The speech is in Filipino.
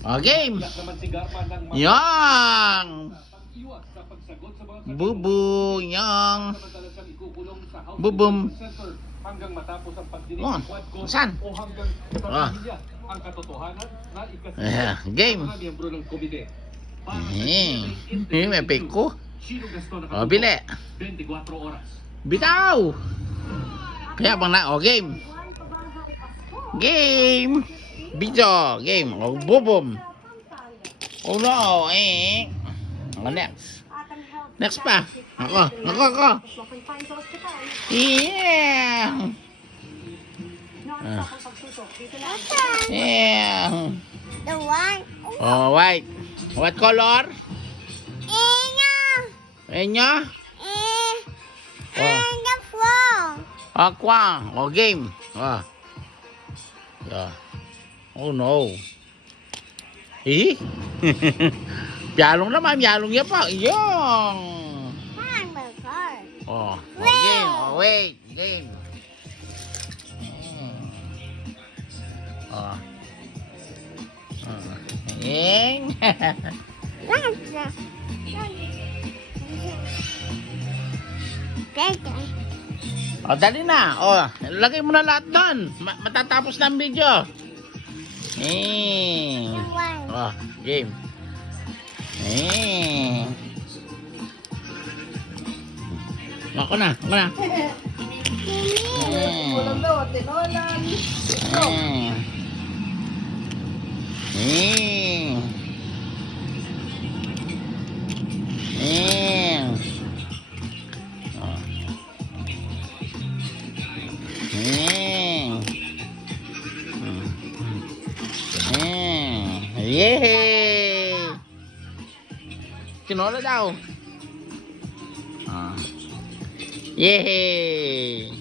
O, game. Yang. Bubong. Yang. Bubum. Hanggang matapos ang pagdinig Oh, ng quadcom saan? o hanggang sa pamilya ang katotohanan na Game. mga miyembro ng komite. May peko. Sino gasto na O, bili. 24 oras. Bitaw. Kaya bang na, o, game. Game. Video. Game. O, bubum. Oh, no. O, next. Next pa. Ako. Yeah. Yeah. The one. Oh, white. What color? And Enya? the floor. Aqua. O, game. Oh. Yeah. Oh, no. Yalong naman. Yalong yan pa. Yung. Hamburger. Oh. O, game. Oh, wait. Game. Oh. Ing. O, dali na. O, lagay mo na lahat doon. Matatapos na ang video. O, game. Ako na. Ulam daw, tinolan. Yay! Tinola daw. Yay!